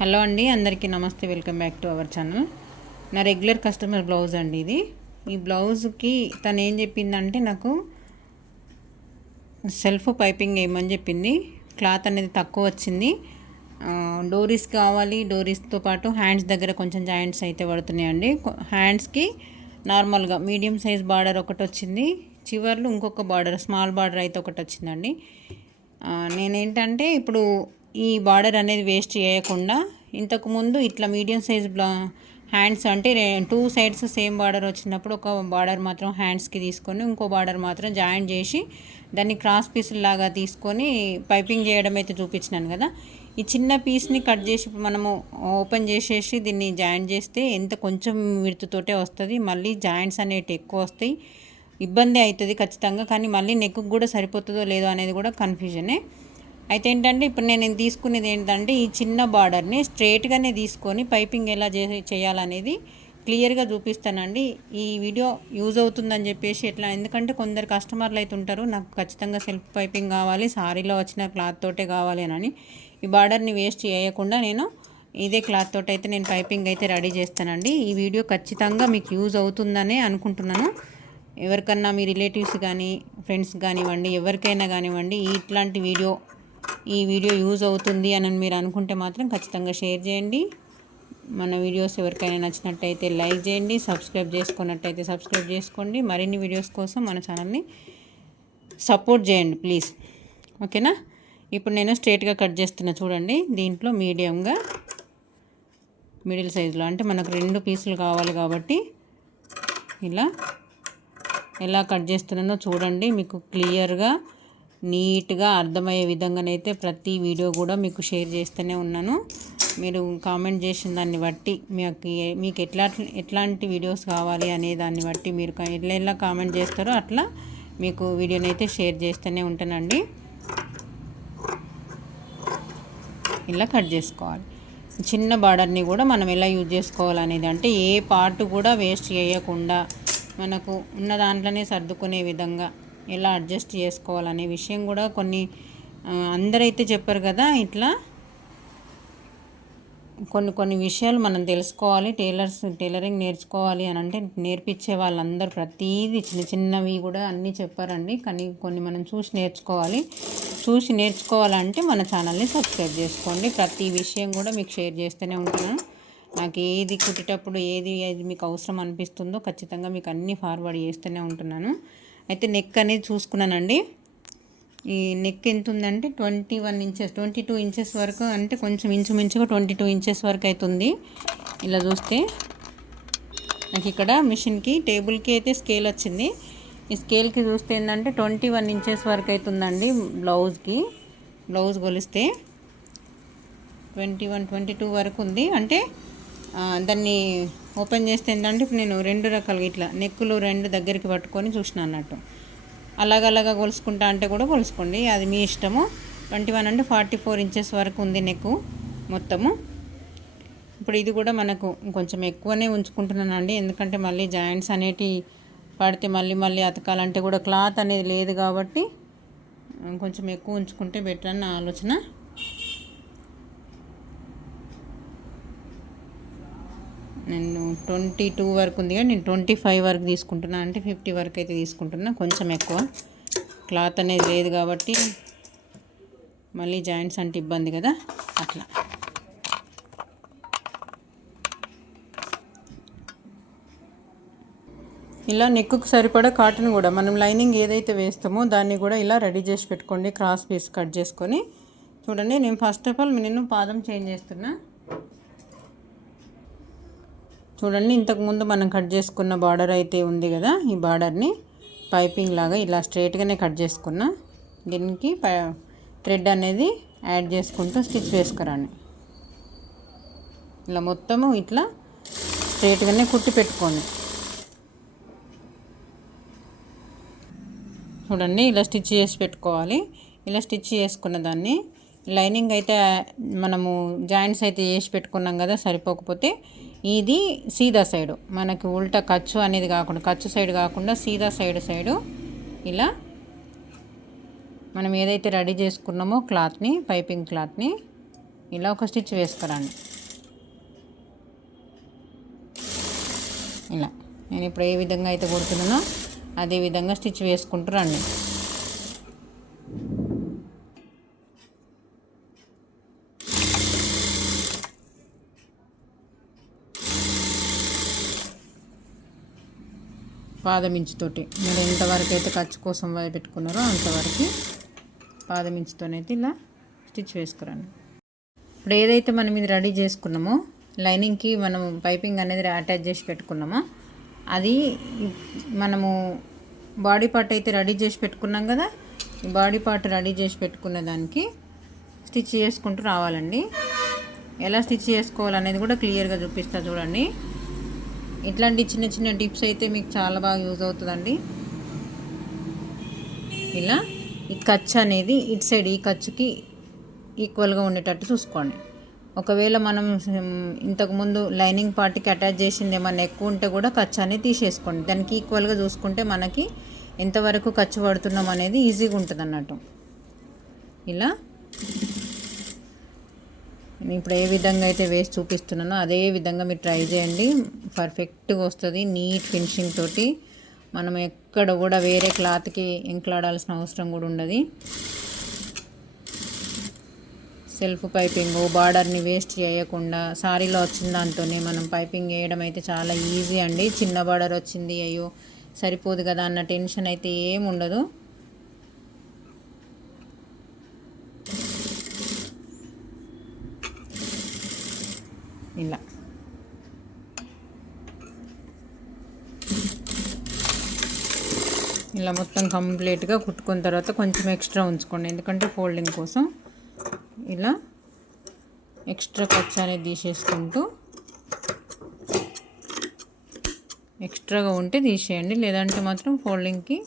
Hello అండి అందరికీ నమస్తే welcome back to our channel. నా రెగ్యులర్ కస్టమర్ బ్లౌజ్ అండి ఇది. ఈ బ్లౌజ్కి తను ఏం చెప్పిందంటే నాకు సెల్ఫ్ పైపింగ్ వేయమని చెప్పింది. క్లాత్ అనేది తక్కువ వచ్చింది. డోరీస్ కావాలి డోరీస్తో పాటు హ్యాండ్స్ దగ్గర కొంచెం జాయింట్స్ అయితే పడుతున్నాయండి. హ్యాండ్స్కి నార్మల్గా మీడియం సైజ్ బార్డర్ ఒకటి వచ్చింది. చివర్లు ఇంకొక బార్డర్ స్మాల్ బార్డర్ అయితే ఒకటి వచ్చిందండి. నేనేంటంటే ఇప్పుడు ఈ బార్డర్ అనేది వేస్ట్ చేయకుండా ఇంతకుముందు ఇట్లా మీడియం సైజ్ బ్లా హ్యాండ్స్ అంటే టూ సైడ్స్ సేమ్ బార్డర్ వచ్చినప్పుడు ఒక బార్డర్ మాత్రం హ్యాండ్స్కి తీసుకొని ఇంకో బార్డర్ మాత్రం జాయిన్ చేసి దాన్ని క్రాస్ పీస్ లాగా తీసుకొని పైపింగ్ చేయడం అయితే చూపించినాను కదా. ఈ చిన్న పీస్ని కట్ చేసి మనము ఓపెన్ చేసేసి దీన్ని జాయిన్ చేస్తే ఎంత కొంచెం విడుతుతోటే వస్తుంది మళ్ళీ జాయింట్స్ అనేవి ఎక్కువ వస్తాయి. ఇబ్బంది అవుతుంది ఖచ్చితంగా కానీ మళ్ళీ నెక్కు కూడా సరిపోతుందో లేదో అనేది కూడా కన్ఫ్యూజనే. అయితే ఏంటంటే ఇప్పుడు నేను తీసుకునేది ఏంటంటే ఈ చిన్న బార్డర్ని స్ట్రేట్గానే తీసుకొని పైపింగ్ ఎలా చే చేయాలనేది క్లియర్గా చూపిస్తానండి. ఈ వీడియో యూజ్ అవుతుందని చెప్పేసి ఎట్లా ఎందుకంటే కొందరు కస్టమర్లు అయితే ఉంటారు నాకు ఖచ్చితంగా సెల్ఫ్ పైపింగ్ కావాలి సారీలో వచ్చిన క్లాత్ తోటే కావాలి అని ఈ బార్డర్ని వేస్ట్ చేయకుండా నేను ఇదే క్లాత్ తోటి అయితే నేను పైపింగ్ అయితే రెడీ చేస్తానండి. ఈ వీడియో ఖచ్చితంగా మీకు యూజ్ అవుతుందనే అనుకుంటున్నాను. ఎవరికన్నా మీ రిలేటివ్స్ కానీ ఫ్రెండ్స్ కానివ్వండి ఎవరికైనా కానివ్వండి ఇట్లాంటి వీడియో ఈ వీడియో యూజ్ అవుతుంది అని మీరు అనుకుంటే మాత్రం ఖచ్చితంగా షేర్ చేయండి. మన వీడియోస్ ఎవరికైనా నచ్చినట్టయితే లైక్ చేయండి సబ్స్క్రైబ్ చేసుకున్నట్టయితే సబ్స్క్రైబ్ చేసుకోండి. మరిన్ని వీడియోస్ కోసం మన ఛానల్ని సపోర్ట్ చేయండి ప్లీజ్. ఓకేనా? ఇప్పుడు నేను స్ట్రేట్గా కట్ చేస్తున్నా చూడండి దీంట్లో మీడియంగా మిడిల్ సైజులో అంటే మనకు రెండు పీసులు కావాలి కాబట్టి ఇలా ఎలా కట్ చేస్తున్నానో చూడండి మీకు క్లియర్గా నీట్గా అర్థమయ్యే విధంగానైతే ప్రతి వీడియో కూడా మీకు షేర్ చేస్తూనే ఉన్నాను. మీరు కామెంట్ చేసిన దాన్ని బట్టి మీకు మీకు ఎట్లా ఎట్లాంటి వీడియోస్ కావాలి అనే దాన్ని బట్టి మీరు ఎట్లా ఎలా కామెంట్ చేస్తారో అట్లా మీకు వీడియోని అయితే షేర్ చేస్తూనే ఉంటానండి. ఇలా కట్ చేసుకోవాలి. చిన్న బార్డర్ని కూడా మనం ఎలా యూజ్ చేసుకోవాలనేది అంటే ఏ పార్ట్ కూడా వేస్ట్ చేయకుండా మనకు ఉన్న దాంట్లోనే సర్దుకునే విధంగా ఎలా అడ్జస్ట్ చేసుకోవాలనే విషయం కూడా కొన్ని అందరైతే చెప్పారు కదా ఇట్లా. కొన్ని కొన్ని విషయాలు మనం తెలుసుకోవాలి టైలర్స్ టైలరింగ్ నేర్చుకోవాలి అని అంటే నేర్పించే వాళ్ళందరూ ప్రతీది చిన్న చిన్నవి కూడా అన్నీ చెప్పారండి. కానీ కొన్ని మనం చూసి నేర్చుకోవాలి. చూసి నేర్చుకోవాలంటే మన ఛానల్ని సబ్స్క్రైబ్ చేసుకోండి. ప్రతి విషయం కూడా మీకు షేర్ చేస్తూనే ఉంటున్నాను. నాకు ఏది కుట్టేటప్పుడు ఏది ఏది మీకు అవసరం అనిపిస్తుందో ఖచ్చితంగా మీకు అన్నీ ఫార్వర్డ్ చేస్తూనే ఉంటున్నాను. అయితే నెక్ అనేది చూసుకున్నానండి. ఈ నెక్ ఎంత ఉందంటే twenty one inches twenty two inches వరకు అంటే కొంచెం ఇంచుమించుగా ట్వంటీ టూ ఇంచెస్ వరకు అవుతుంది ఇలా చూస్తే నాకు ఇక్కడ మిషన్కి టేబుల్కి అయితే స్కేల్ వచ్చింది. ఈ స్కేల్కి చూస్తే ఏంటంటే ట్వంటీ వన్ ఇంచెస్ వరకు అవుతుందండి బ్లౌజ్కి. బ్లౌజ్ కొలిస్తే ట్వంటీ వన్ ట్వంటీ టూ వరకు ఉంది. అంటే దాన్ని ఓపెన్ చేస్తే ఏంటంటే ఇప్పుడు నేను రెండు రకాలుగా ఇట్లా నెక్కులు రెండు దగ్గరికి పట్టుకొని చూసిన అన్నట్టు. అలాగలాగా కొలుసుకుంటా అంటే కూడా కొలుసుకోండి. అది మీ ఇష్టము. ట్వంటీ వన్ అంటే ఫార్టీ ఫోర్ ఇంచెస్ వరకు ఉంది నెక్కు మొత్తము. ఇప్పుడు ఇది కూడా మనకు కొంచెం ఎక్కువనే ఉంచుకుంటున్నానండి. ఎందుకంటే మళ్ళీ జాయింట్స్ అనేటివి పడితే మళ్ళీ మళ్ళీ అతకాలంటే కూడా క్లాత్ అనేది లేదు కాబట్టి కొంచెం ఎక్కువ ఉంచుకుంటే బెటర్ అన్న ఆలోచన. నేను ట్వంటీ టూ వరకు ఉంది కానీ నేను ట్వంటీ ఫైవ్ వరకు తీసుకుంటున్నా. అంటే ఫిఫ్టీ వరకు అయితే తీసుకుంటున్నా. కొంచెం ఎక్కువ. క్లాత్ అనేది లేదు కాబట్టి మళ్ళీ జాయింట్స్ అంటే ఇబ్బంది కదా. అట్లా. ఇలా నెక్కుకు సరిపడా కాటన్ కూడా మనం లైనింగ్ ఏదైతే వేస్తామో దాన్ని కూడా ఇలా రెడీ చేసి పెట్టుకోండి. క్రాస్ పీస్ కట్ చేసుకొని. చూడండి నేను ఫస్ట్ ఆఫ్ ఆల్ నేను పాదం చేంజ్ చేస్తున్నా. చూడండి ఇంతకుముందు మనం కట్ చేసుకున్న బార్డర్ అయితే ఉంది కదా ఈ బార్డర్ని పైపింగ్ లాగా ఇలా స్ట్రైట్గానే కట్ చేసుకున్నా. దీనికి థ్రెడ్ అనేది యాడ్ చేసుకుంటూ స్టిచ్ వేసుకురాని. ఇలా మొత్తము ఇట్లా స్ట్రైట్గానే కుట్టి పెట్టుకోండి. చూడండి ఇలా స్టిచ్ చేసి పెట్టుకోవాలి. ఇలా స్టిచ్ చేసుకున్న దాన్ని లైనింగ్ అయితే మనము జాయింట్స్ అయితే చేసి పెట్టుకున్నాం కదా సరిపోకపోతే ఇది సీదా సైడు. మనకి ఉల్టా ఖర్చు అనేది కాకుండా ఖర్చు సైడ్ కాకుండా సీదా సైడ్ సైడు ఇలా మనం ఏదైతే రెడీ చేసుకున్నామో క్లాత్ని పైపింగ్ క్లాత్ని ఇలా ఒక స్టిచ్ వేసుకురండి. ఇలా. నేను ఇప్పుడు ఏ విధంగా అయితే కొడుతున్నానో అదే విధంగా స్టిచ్ వేసుకుంటూ రండి. పాదమించుతోటి. మీరు ఎంతవరకు అయితే ఖర్చు కోసం పెట్టుకున్నారో అంతవరకు పాదమించుతోనైతే ఇలా స్టిచ్ వేసుకురండి. ఇప్పుడు ఏదైతే మనం ఇది రెడీ చేసుకున్నామో లైనింగ్కి మనం పైపింగ్ అనేది అటాచ్ చేసి పెట్టుకున్నామో అది మనము బాడీ పార్ట్ అయితే రెడీ చేసి పెట్టుకున్నాం కదా ఈ బాడీ పార్ట్ రెడీ చేసి పెట్టుకున్న దానికి స్టిచ్ చేసుకుంటూ రావాలండి. ఎలా స్టిచ్ చేసుకోవాలనేది కూడా క్లియర్గా చూపిస్తా చూడండి. ఇట్లాంటి చిన్న చిన్న టిప్స్ అయితే మీకు చాలా బాగా యూజ్ అవుతుందండి. ఇలా ఈ ఖర్చు అనేది ఇటు సైడ్ ఈ ఖర్చుకి ఈక్వల్గా ఉండేటట్టు చూసుకోండి. ఒకవేళ మనం ఇంతకుముందు లైనింగ్ పార్ట్కి అటాచ్ చేసింది ఏమన్నా ఎక్కువ ఉంటే కూడా ఖర్చు అనేది తీసేసుకోండి. దానికి ఈక్వల్గా చూసుకుంటే మనకి ఎంతవరకు ఖర్చు పడుతున్నాం అనేది ఈజీగా ఉంటుంది అన్నట్టు ఇలా ఇప్పుడు ఏ విధంగా అయితే వేసి చూపిస్తున్నానో అదే విధంగా మీరు ట్రై చేయండి. పర్ఫెక్ట్గా వస్తుంది నీట్ ఫినిషింగ్ తోటి. మనం ఎక్కడ కూడా వేరే క్లాత్కి ఎంకలాడాల్సిన అవసరం కూడా ఉండదు. సెల్ఫ్ పైపింగ్ బార్డర్ని వేస్ట్ చేయకుండా సారీలో వచ్చిన దాంతోనే మనం పైపింగ్ వేయడం అయితే చాలా ఈజీ అండి. చిన్న బార్డర్ వచ్చింది అయ్యో సరిపోదు కదా అన్న టెన్షన్ అయితే ఏముండదు ఉండదు ఇలా ఇలా మొత్తం కంప్లీట్గా కుట్టుకున్న తర్వాత కొంచెం ఎక్స్ట్రా ఉంచుకోండి. ఎందుకంటే ఫోల్డింగ్ కోసం ఇలా ఎక్స్ట్రా ఖర్చు అనేది తీసేసుకుంటూ ఎక్స్ట్రాగా ఉంటే తీసేయండి. లేదంటే మాత్రం ఫోల్డింగ్కి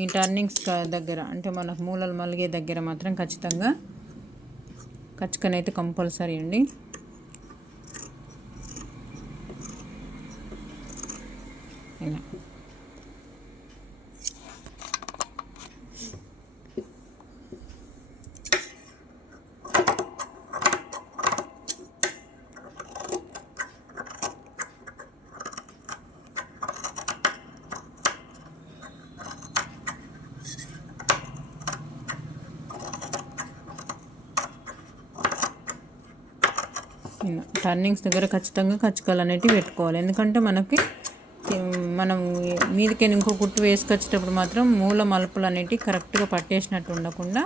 ఈ టర్నింగ్స్ దగ్గర అంటే మనకు మూలలు మలిగే దగ్గర మాత్రం ఖచ్చితంగా ఖచ్చితంగా అయితే కంపల్సరీ అండి ఇలా టర్నింగ్స్ దగ్గర ఖచ్చితంగా కచ్చకాలు అనేటివి పెట్టుకోవాలి. ఎందుకంటే మనకి మనం మీదకి ఇంకో కుట్టు వేసుకొచ్చేటప్పుడు మాత్రం మూల మలుపులు అనేటివి కరెక్ట్గా పట్టేసినట్టు ఉండకుండా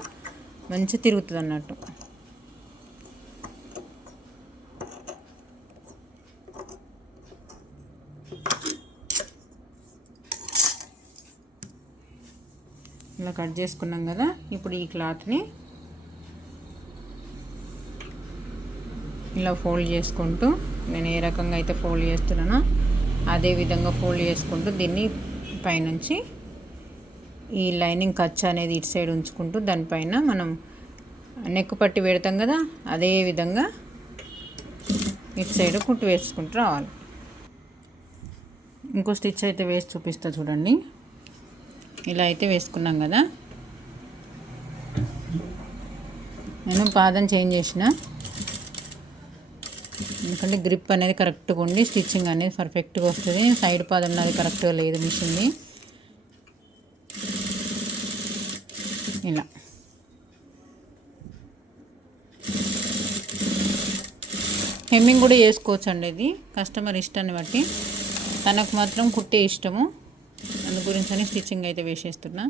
మంచి తిరుగుతుంది అన్నట్టు ఇలా కట్ చేసుకున్నాం కదా ఇప్పుడు ఈ క్లాత్ని ఇలా ఫోల్డ్ చేసుకుంటూ నేను ఏ రకంగా అయితే ఫోల్డ్ చేస్తున్నానో అదే విధంగా ఫోల్డ్ చేసుకుంటూ దీన్ని పైనుంచి ఈ లైనింగ్ ఖర్చు అనేది ఇటు సైడ్ ఉంచుకుంటూ దానిపైన మనం నెక్ పట్టి పెడతాం కదా అదే విధంగా ఇటు సైడ్ కుట్టు వేసుకుంటూ రావాలి. ఇంకో స్టిచ్ అయితే వేసి చూపిస్తా చూడండి. ఇలా అయితే వేసుకున్నాం కదా. నేను పాదం చేంజ్ చేసిన. ఎందుకంటే గ్రిప్ అనేది కరెక్ట్గా ఉండి స్టిచ్చింగ్ అనేది పర్ఫెక్ట్గా వస్తుంది. సైడ్ పాదం అనేది కరెక్ట్గా లేదు మిషన్ది. ఇలా. హెమ్మింగ్ కూడా చేసుకోవచ్చు అండి ఇది. కస్టమర్ ఇష్టాన్ని బట్టి. తనకు మాత్రం కుట్టే ఇష్టము. అందు గురించి అని స్టిచ్చింగ్ అయితే వేసేస్తున్నా.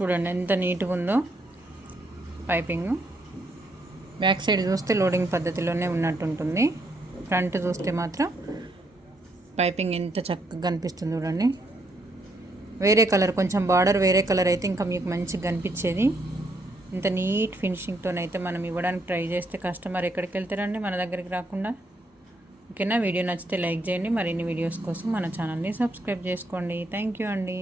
చూడండి ఎంత నీట్గా ఉందో పైపింగ్. బ్యాక్ సైడ్ చూస్తే లోడింగ్ పద్ధతిలోనే ఉన్నట్టుంటుంది. ఫ్రంట్ చూస్తే మాత్రం పైపింగ్ ఎంత చక్కగా కనిపిస్తుంది చూడండి. వేరే కలర్ కొంచెం బార్డర్ వేరే కలర్ అయితే ఇంకా మీకు మంచిగా కనిపించేది. ఇంత నీట్ ఫినిషింగ్తోనైతే మనం ఇవ్వడానికి ట్రై చేస్తే కస్టమర్ ఎక్కడికి వెళ్తారండి మన దగ్గరికి రాకుండా? ఓకేనా? వీడియో నచ్చితే లైక్ చేయండి. మరిన్ని వీడియోస్ కోసం మన ఛానల్ని సబ్స్క్రైబ్ చేసుకోండి. థ్యాంక్ యూ అండి.